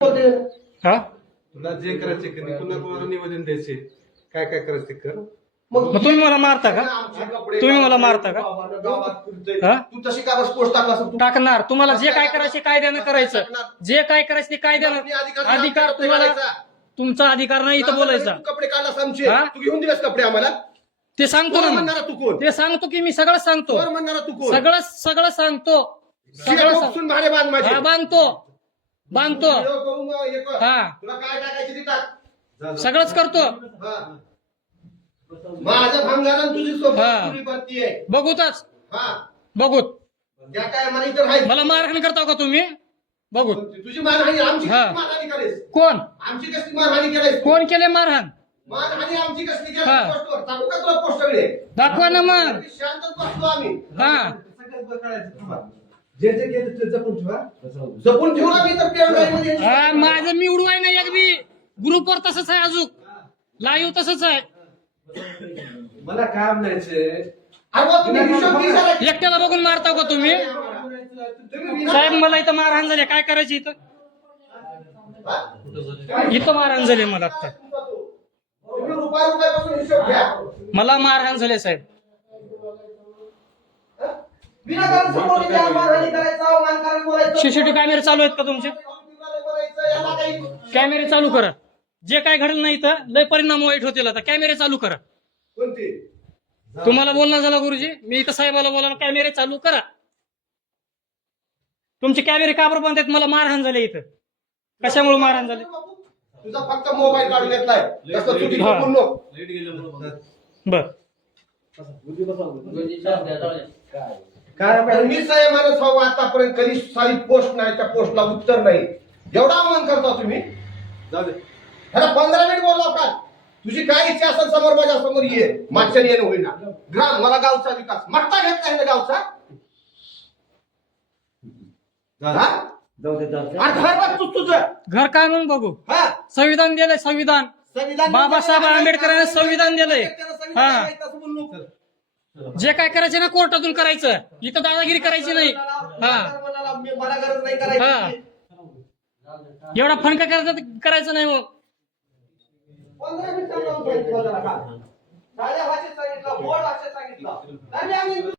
हा तुला जे करायचे की नाही, कुणा कोणाला निवेदन द्यायचे, काय काय करायचं ते कर. मग तुम्ही मला मारता का? तुम्ही मला मारता का? हा? तू तशी का पोस्ट टाकला असं तू टाकणार. तुम्हाला जे काय करायचे कायद्यानं करायचं, जे काय करायचं ते कायद्यानं. अधिकार तुम्हाला, तुमचा अधिकार नाही इथं बोलायचा. तू कपडे काढलास आमचे, हा? तू घेऊन दिलेस कपडे आम्हाला. ते सांगतो कोण ना म्हणणारा तू कोण? ते सांगतो की मी सगळं सांगतो. कोण म्हणणारा तू कोण? सगळं सगळं सांगतो. सगळं उपसून भाडे बांध माझे. हा, बांधतो बांधतो. व्हिडिओ करून हे कर. हा, तुला काय टाकायचे ते टाक. सगळंच करतो. हा. माझं भांगार तुझी सोबत हा. तुझी बत्ती आहे. बघूतच हा. बघूत. ज्या काय मला इथं राहायचं. मला मारहाण करता का तुम्ही? बघूत. तुझी मानहानी आमची हा. कशी मानहानी करायस? कोण आमची कसली मानहानी करायस? कोण केले मारहाण? मानहानी आमची कसली हा. करायस? पोस्टवर टाकू का तुला पोस्ट सगळे? दाखवा ना मग. शांतच बसलो आम्ही. हा, जे जे केलं ते जपून ठेवा. जपून ठेवला मी तर पेन ड्राईव्ह मध्ये. हा, माझं मी उडवाय नाही एक बी. ग्रुपवर तसंच आहे, अजून लाईव्ह तसंच आहे. मला काय म्हणायचंय, अरे वा, तुम्ही हिशोब दिसायला की- एकट्याला बघून मारता का तुम्ही? तुम्ही साहेब मला इथं मारहाण झाली, काय करायची इथं? हा? इथं मारहाण झाली मला आता. तुम्ही रुपयापासून हिशोब घ्या. मला मारहाण झाली साहेब. विनाकारण समोर या, मानहानी करायचं, अवमान करायचं, बोलायचं. सीसीटीव्ही कॅमेरे चालू आहेत का तुमचे? बोलायचं, याला काही- कॅमेरे चालू करा. जे काय घडलं नाही तर लय परिणाम वाईट होतील. आता कॅमेरे चालू करा. कोणती? तुम्हाला बोलणं झालं गुरुजी, मी इथं साहेबाला बोला, कॅमेरे चालू करा. तुमचे कॅमेरे का बरं बंद आहेत? मला मारहाण झाली इथं. कशामुळे मारहाण झाली? तुझा फक्त मोबाईल काढून घेतलाय. तसं तुझी हा. बोललो. बर, काय मी संयमानं सावं, आतापर्यंत कधी सारी पोस्ट नाही, त्या पोस्टला उत्तर नाही. एवढा अवमान करता तुम्ही. जाऊ दे. ह्याला 15 मिनिट बोलला का? तुझी काय इच्छा असेल समोर माझ्या समोर ये. मागच्या येणं होईना. ग्राम मला गावचा विकास मागता घेत नाही ना गावचा. हा? अरे घर बघ तू तुझं. घर काय म्हणून बघू? हा? संविधान दिलंय, संविधान. संविधान बाबासाहेब आंबेडकरांनी संविधान दिलंय. संविधान हा. आहे, तसं बोलू नको. जे काय करायचे ना कोर्टातून करायचं. इथं दादागिरी करायची नाही. हा, मला गरज नाही करायची. एवढा फणका करायचं नाही मग. 15 मिनिटात जाऊन सांगितलं जरा का? साध्या भाषेत सांगितलं, गोड भाषेत सांगितलं. आणि आम्ही